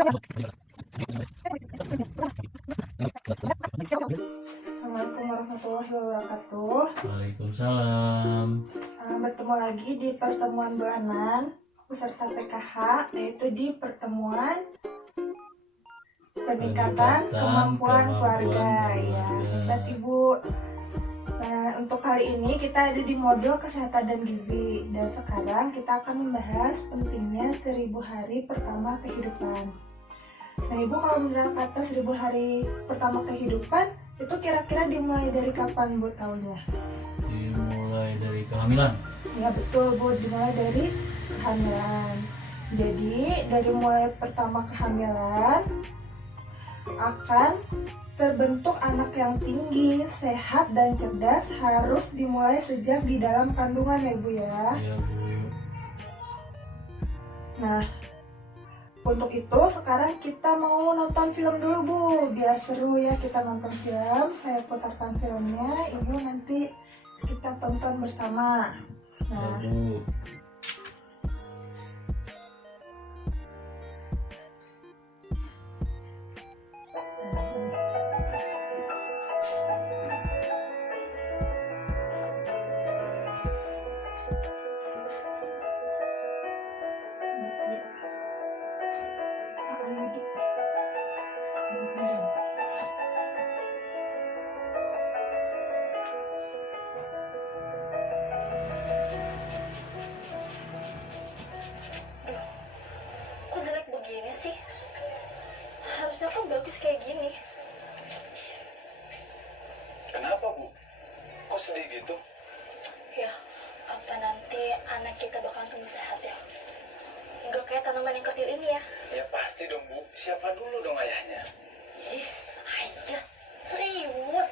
Assalamualaikum warahmatullahi wabarakatuh. Waalaikumsalam. Bertemu lagi di pertemuan bulanan peserta PKH, yaitu di pertemuan peningkatan kemampuan keluarga. Ya, Ustaz Ibu. Nah, untuk kali ini kita ada di modul kesehatan dan gizi, dan sekarang kita akan membahas pentingnya 1000 hari pertama kehidupan. Nah, Ibu, kalau mendengar kata 1000 hari pertama kehidupan, itu kira-kira dimulai dari kapan, Bu, tahunya? Dimulai dari kehamilan. Ya, betul, Bu, dimulai dari kehamilan. Jadi, dari mulai pertama kehamilan akan terbentuk anak yang tinggi, sehat, dan cerdas harus dimulai sejak di dalam kandungan, ya, Bu, ya. Iya, Bu. Nah, untuk itu sekarang kita mau nonton film dulu, Bu, biar seru ya kita nonton film. Saya putarkan filmnya, Ibu nanti kita tonton bersama. Iya, Nah, Bu. Kok jelek begini sih? Harusnya kan bagus kayak gini. Kenapa, Bu? Kok sedih gitu? Ya, apa nanti anak kita bakal tumbuh sehat ya? Nggak kayak tanaman yang kecil ini ya? Ya pasti dong, Bu. Siapa dulu dong ayahnya? Ih, aja. Serius.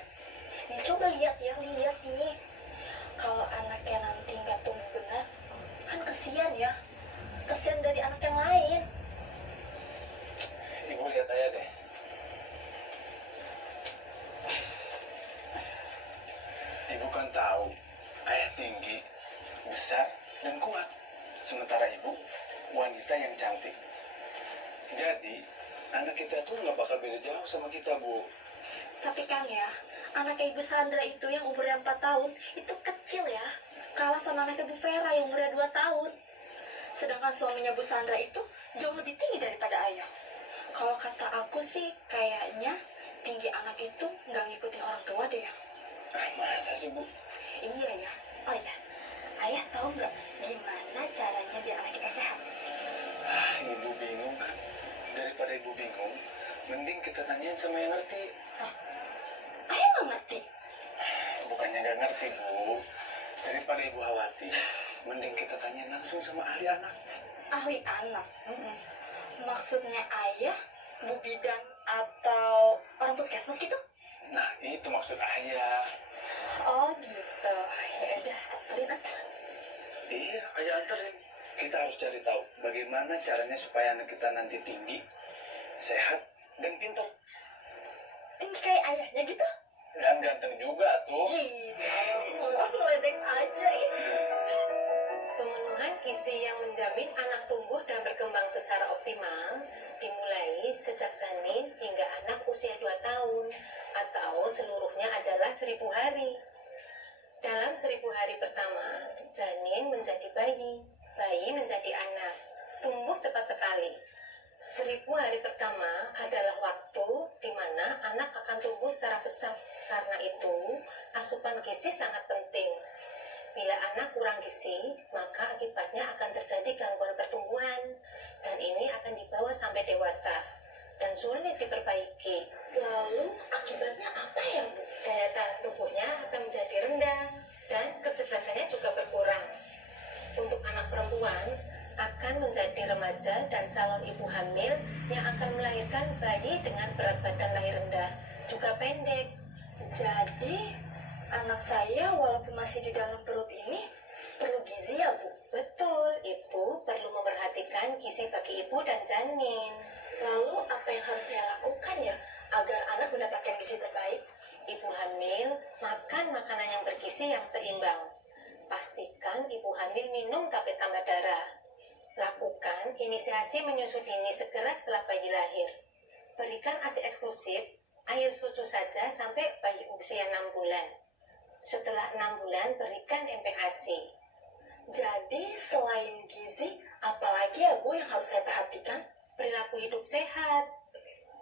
Nih, coba lihat ya, lihat nih. Kalau anaknya nanti nggak tumbuh benar, kan kesian ya. Kesian dari anak yang lain. Ibu lihat ayah deh. Ibu kan tahu, ayah tinggi, besar, dan kuat. Sementara ibu, wanita yang cantik. Jadi, anak kita tuh nggak bakal beda jauh sama kita, Bu. Tapi kan ya, anaknya Ibu Sandra itu yang umurnya 4 tahun, itu kecil ya. Kalah sama anaknya Bu Vera yang umurnya 2 tahun. Sedangkan suaminya Bu Sandra itu jauh lebih tinggi daripada ayah. Kalau kata aku sih, kayaknya tinggi anak itu nggak ngikutin orang tua deh ya. Masa sih, Bu? Iya ya. Oh ya, ayah tahu nggak gimana caranya biar anak kita sehat? Ibu bingung kan? Daripada ibu bingung, mending kita tanyain sama yang ngerti. Ayah nggak ngerti. Bukannya nggak ngerti, Bu. Daripada ibu khawatir, mending kita tanyain langsung sama ahli anak. Ahli anak. Maksudnya ayah, bu bidan, atau orang puskesmas gitu? Nah, itu maksud ayah. Oh gitu. Ya udah, anterin aja. Iya, ayah anterin. Kita harus cari tahu bagaimana caranya supaya anak kita nanti tinggi, sehat, dan pintar. Tinggi kayak ayahnya gitu? Dan ganteng juga tuh. Ih, ngeledek aja ya. Pemenuhan gizi yang menjamin anak tumbuh dan berkembang secara optimal dimulai sejak janin hingga anak usia 2 tahun atau seluruhnya adalah 1000 hari. Dalam 1000 hari pertama, janin menjadi bayi, bayi menjadi anak, tumbuh cepat sekali. 1000 hari pertama adalah waktu di mana anak akan tumbuh secara pesat. Karena itu, asupan gizi sangat penting. Bila anak kurang gizi, maka akibatnya akan terjadi gangguan pertumbuhan, dan ini akan dibawa sampai dewasa dan sulit diperbaiki. Lalu akibatnya apa ya, Bu? Daya tahan tubuhnya akan menjadi rendah dan kecerdasannya juga berkurang. Untuk anak perempuan, akan menjadi remaja dan calon ibu hamil yang akan melahirkan bayi dengan berat badan lahir rendah, juga pendek. Jadi, anak saya walaupun masih di dalam perut ini perlu gizi ya, Bu? Betul, ibu perlu memperhatikan gizi bagi ibu dan janin. Lalu apa yang harus saya lakukan ya agar anak mendapatkan gizi terbaik? Ibu hamil, makan makanan yang bergizi yang seimbang. Pastikan ibu hamil minum tablet tambah darah. Lakukan inisiasi menyusui dini segera setelah bayi lahir. Berikan ASI eksklusif, air susu saja sampai bayi usia 6 bulan. Setelah 6 bulan, berikan MPASI. Jadi selain gizi, apalagi ya Bu yang harus saya perhatikan? Perilaku hidup sehat.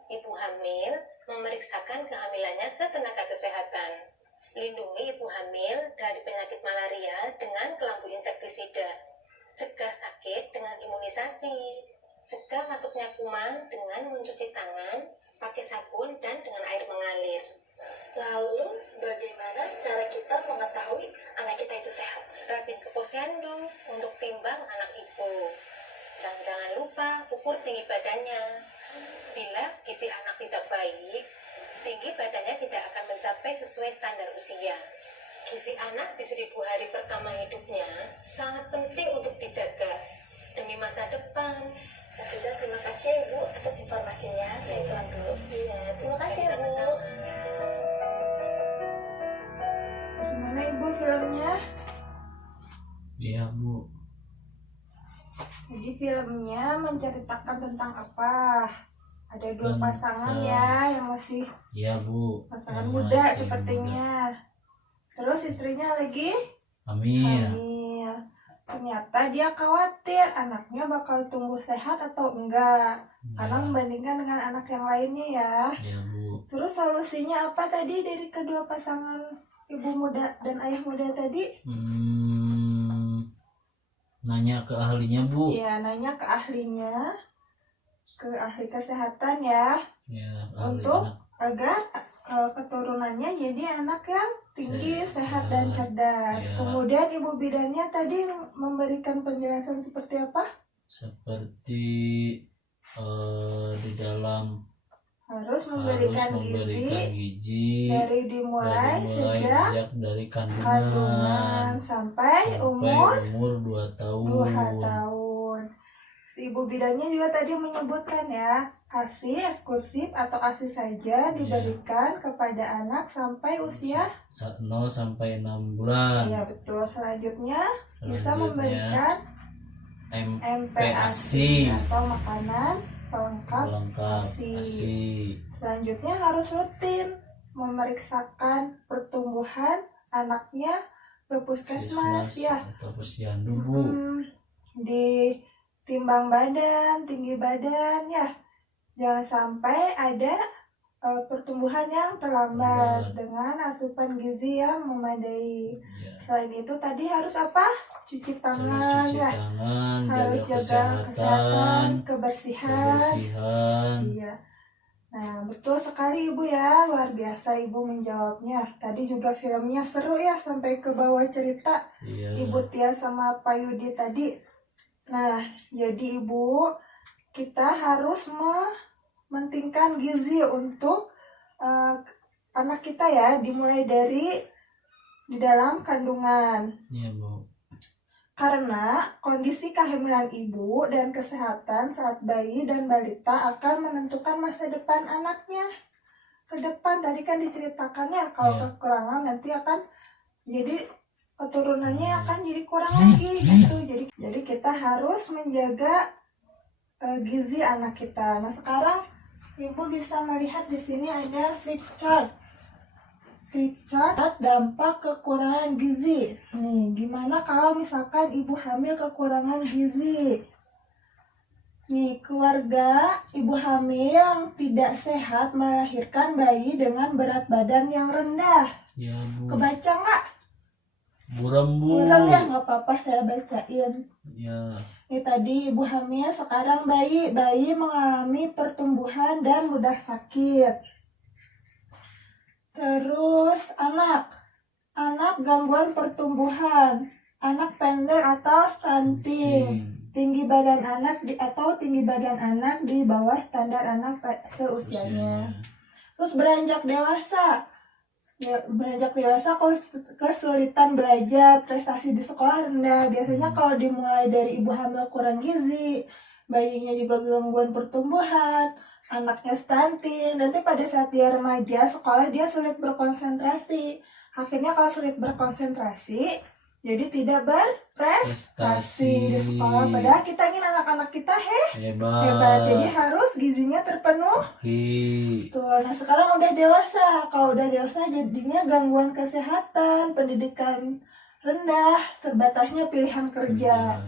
Ibu hamil memeriksakan kehamilannya ke tenaga kesehatan. Lindungi ibu hamil dari penyakit malaria dengan kelambu insektisida. Cegah sakit dengan imunisasi. Cegah masuknya kuman dengan mencuci tangan, pakai sabun, dan dengan air mengalir. Lalu bagaimana cara kita mengetahui anak kita itu sehat? Rajin ke posyandu untuk timbang anak ibu. Jangan lupa ukur tinggi badannya. Bila gizi anak tidak baik, tinggi badannya tidak akan mencapai sesuai standar usia. Gizi anak di 1000 hari pertama hidupnya sangat penting untuk dijaga demi masa depan. Ya sudah, terima kasih ya Ibu atas informasinya. Saya pulang dulu. Iya, Terima kasih ya, Bu. sama-sama. Gimana Ibu filmnya? Iya Bu. Jadi filmnya menceritakan tentang apa? Ada dua Tentang- pasangan ya yang masih Iya Bu. pasangan Yang muda masih sepertinya. Terus istrinya lagi muda. Amin. hamil. Ternyata dia khawatir anaknya bakal tumbuh sehat atau enggak. Karena membandingkan dengan anak yang lainnya ya. Iya Bu. Terus solusinya apa tadi dari kedua pasangan ibu muda dan ayah muda tadi? Nanya ke ahlinya Bu. Ya, nanya ke ahlinya, ke ahli kesehatan ya, Ya, ahli untuk anak. agar keturunannya jadi anak yang tinggi, sehat dan cerdas. Ya. Kemudian ibu bidannya tadi memberikan penjelasan seperti apa? Seperti di dalam Harus harus memberikan memberikan gizi dari dimulai sejak dari kandungan kandungan sampai sampai umur umur 2 tahun. 2 tahun. Si ibu bidannya juga tadi menyebutkan ya, ASI eksklusif atau ASI saja diberikan kepada anak sampai usia 0 sampai 6 bulan. ya betul. Selanjutnya bisa Selanjutnya, memberikan MPASI atau makanan pelengkap pelengkap ASI. ASI. Selanjutnya harus rutin memeriksakan pertumbuhan anaknya ke puskesmas ya. atau posyandu Bu. Di timbang badan, tinggi badan ya. Jangan sampai ada pertumbuhan yang terlambat dengan asupan gizi yang memadai. Ya. Selain itu tadi harus apa? Cuci tangan Cuci ya. tangan, Harus jaga jaga kesehatan, kebersihan. kebersihan. Iya. Nah, betul sekali Ibu ya. Luar biasa Ibu menjawabnya. Tadi juga filmnya seru ya sampai ke bawah cerita. Iya. Ibu Tia sama Pak Yudi tadi. Nah, jadi Ibu, kita harus mementingkan gizi untuk anak kita ya, dimulai dari di dalam kandungan. Iya Bu. Karena kondisi kehamilan ibu dan kesehatan saat bayi dan balita akan menentukan masa depan anaknya ke depan. Tadi kan diceritakan ya, kalau Iya. kekurangan nanti akan jadi keturunannya akan jadi kurang lagi gitu. Jadi kita harus menjaga gizi anak kita. Nah, sekarang Ibu bisa melihat di sini ada flip chart. Chart dampak kekurangan gizi. Nih, gimana kalau misalkan ibu hamil kekurangan gizi? Nih, keluarga ibu hamil yang tidak sehat melahirkan bayi dengan berat badan yang rendah. Iya Bu. Kebaca nggak? Buram Bu. Kurang ya, nggak apa-apa saya bacain. Ya. Ini tadi ibu hamil, sekarang bayi mengalami pertumbuhan dan mudah sakit. Terus anak gangguan pertumbuhan, anak pendek atau stunting, tinggi badan anak di bawah standar anak seusianya. Terus beranjak dewasa kesulitan belajar, prestasi di sekolah rendah. Biasanya kalau dimulai dari ibu hamil kurang gizi, bayinya juga gangguan pertumbuhan, anaknya stunting, nanti pada saat dia remaja sekolah dia sulit berkonsentrasi. Akhirnya kalau sulit berkonsentrasi, jadi tidak berprestasi di sekolah. Padahal kita ingin anak-anak kita hebat, jadi harus gizinya terpenuhi. Tuh, nah sekarang udah dewasa. Kalau udah dewasa jadinya gangguan kesehatan, pendidikan rendah, terbatasnya pilihan kerja.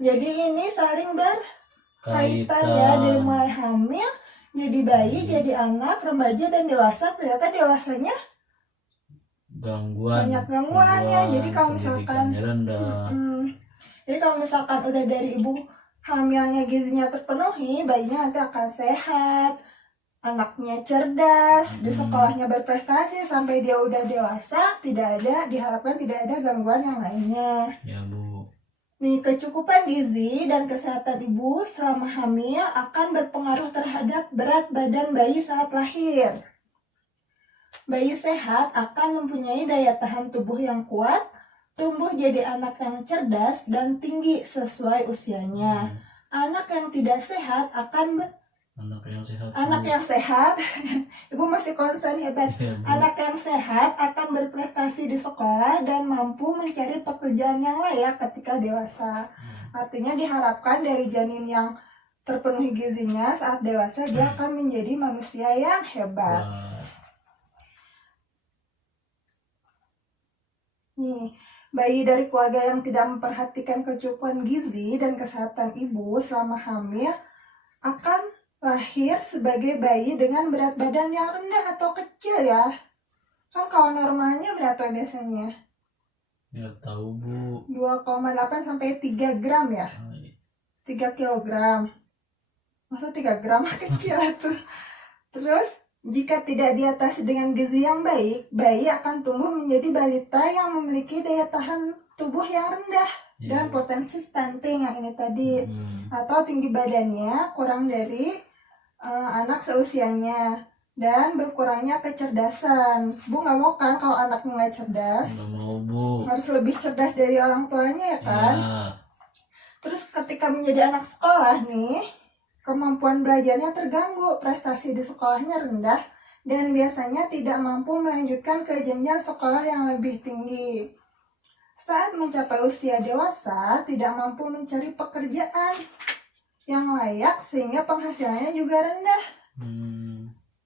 Jadi ini saling berkaitan ya, dari mulai hamil, jadi bayi, jadi anak, remaja dan dewasa. Ternyata dewasanya banyak gangguannya. Jadi kalau misalkan jadi kalau misalkan udah dari ibu hamilnya gizinya terpenuhi, bayinya nanti akan sehat, anaknya cerdas, di sekolahnya berprestasi sampai dia udah dewasa, diharapkan tidak ada gangguan yang lainnya. Ya Bu. Nih, kecukupan gizi dan kesehatan ibu selama hamil akan berpengaruh terhadap berat badan bayi saat lahir. Bayi sehat akan mempunyai daya tahan tubuh yang kuat, tumbuh jadi anak yang cerdas dan tinggi sesuai usianya. Anak yang tidak sehat akan anak yang sehat ibu masih konsen, hebat. Anak yang sehat akan berprestasi di sekolah dan mampu mencari pekerjaan yang layak ketika dewasa. Artinya diharapkan dari janin yang terpenuhi gizinya saat dewasa dia akan menjadi manusia yang hebat. Nih, bayi dari keluarga yang tidak memperhatikan kecukupan gizi dan kesehatan ibu selama hamil akan lahir sebagai bayi dengan berat badan yang rendah atau kecil ya. Kan kalau normalnya berapa biasanya? Nggak tahu Bu. 2,8 sampai 3 gram ya? 3 kilogram. Masa 3 gram kecil tuh. Terus jika tidak diatasi dengan gizi yang baik, bayi akan tumbuh menjadi balita yang memiliki daya tahan tubuh yang rendah dan potensi stunting yang ini tadi, atau tinggi badannya kurang dari anak seusianya dan berkurangnya kecerdasan. Bu nggak mau kan kalau anaknya nggak cerdas? Nggak mau Bu. Harus lebih cerdas dari orang tuanya ya kan? Ya. Terus ketika menjadi anak sekolah nih, kemampuan belajarnya terganggu, prestasi di sekolahnya rendah, dan biasanya tidak mampu melanjutkan ke jenjang sekolah yang lebih tinggi. Saat mencapai usia dewasa, tidak mampu mencari pekerjaan yang layak sehingga penghasilannya juga rendah.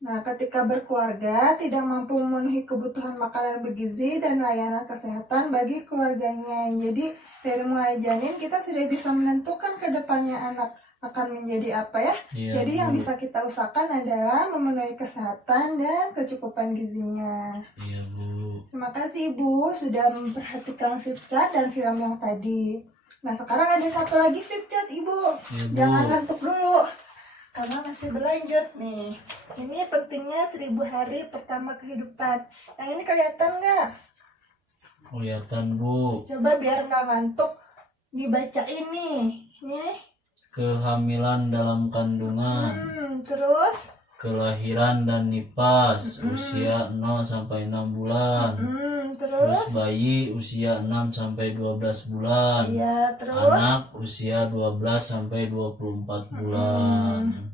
Nah, ketika berkeluarga, tidak mampu memenuhi kebutuhan makanan bergizi dan layanan kesehatan bagi keluarganya. Jadi, dari mulai janin kita sudah bisa menentukan ke depannya anak akan menjadi apa ya. Jadi yang bisa kita usahakan adalah memenuhi kesehatan dan kecukupan gizinya. Iya Bu. Terima kasih Ibu sudah memperhatikan flip chart dan film yang tadi. Nah sekarang ada satu lagi flip chart Ibu. Jangan ngantuk dulu karena masih berlanjut nih. Ini pentingnya 1000 hari pertama kehidupan. Yang ini kelihatan nggak? Kelihatan Bu. Coba biar nggak ngantuk dibaca ini. Nih. Kehamilan dalam kandungan, Terus kelahiran dan nifas, usia 0 sampai 6 bulan. Terus bayi usia 6 sampai 12 bulan. Iya, terus anak usia 12 sampai 24 bulan.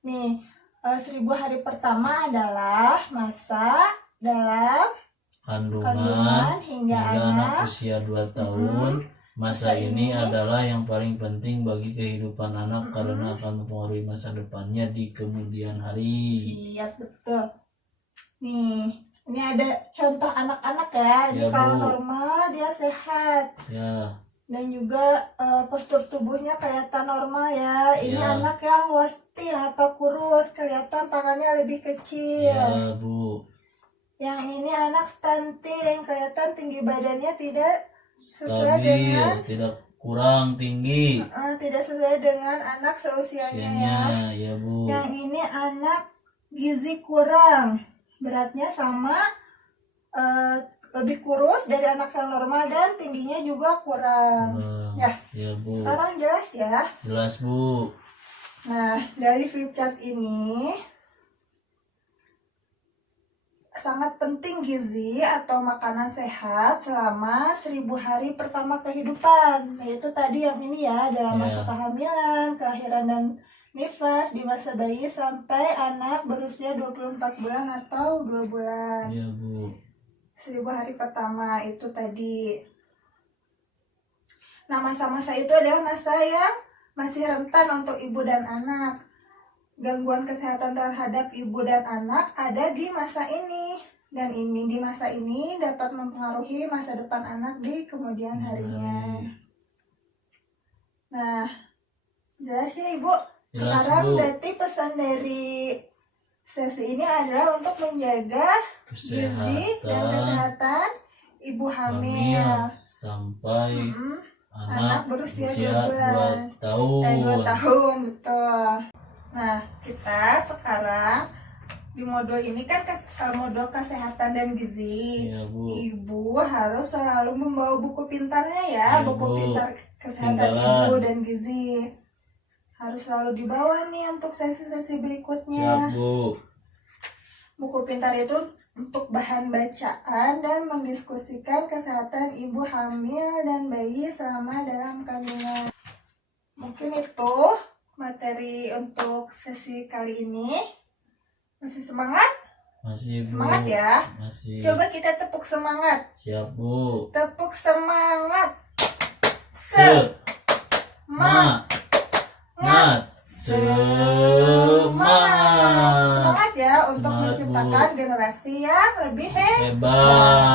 Nih, 1000 hari pertama adalah masa dalam kandungan hingga anak usia 2 tahun. Masa ini adalah yang paling penting bagi kehidupan anak karena akan mempengaruhi masa depannya di kemudian hari. Iya, betul. Nih, ini ada contoh anak-anak ya. Ini Ya, kalau Bu. normal dia sehat. Ya, Dan juga postur tubuhnya kelihatan normal ya. Ini Ya. anak yang wasting atau kurus, kelihatan tangannya lebih kecil. ya Bu. Yang ini anak stunting, kelihatan tinggi badannya tidak sesuai Stabil, dengan tidak kurang tinggi. tidak sesuai dengan anak seusianya ya. Usianya, ya Bu. Yang ini anak gizi kurang, beratnya sama, lebih kurus dari anak yang normal dan tingginya juga kurang. Ya, Ya Bu. sekarang jelas ya. Jelas Bu. Nah, dari flip chart ini sangat penting gizi atau makanan sehat selama 1000 hari pertama kehidupan. Yaitu tadi yang ini ya, dalam masa kehamilan, kelahiran dan nifas, di masa bayi sampai anak berusia 24 bulan atau 2 bulan. Ya Bu. 1000 hari pertama itu tadi. Nah, masa-masa itu adalah masa yang masih rentan untuk ibu dan anak. Gangguan kesehatan terhadap ibu dan anak ada di masa ini. Dan ini di masa ini dapat mempengaruhi masa depan anak di kemudian harinya. Nah, jelas ya Ibu? Jelas, Sekarang Bu. berarti pesan dari sesi ini adalah untuk menjaga gizi dan kesehatan ibu hamil. Sampai Mm-mm. anak berusia 2 2 bulan. tahun. 2 tahun, betul. Nah, kita sekarang di modul ini kan modul kesehatan dan gizi. Iya, Bu. Ibu harus selalu membawa buku pintarnya ya, Iya, buku Bu. pintar kesehatan Tinggalan. ibu dan gizi. Harus selalu dibawa nih untuk sesi-sesi Siap, berikutnya. Bu. Buku pintar itu untuk bahan bacaan dan mendiskusikan kesehatan ibu hamil dan bayi selama dalam kandungan. Mungkin itu materi untuk sesi kali ini. Masih semangat? Masih, Bu. Semangat ya. Masih. Coba kita tepuk semangat. Siap, Bu. Tepuk semangat. Semangat. Semangat ya untuk Semangat, Bu. menciptakan generasi yang lebih hebat. Hebat.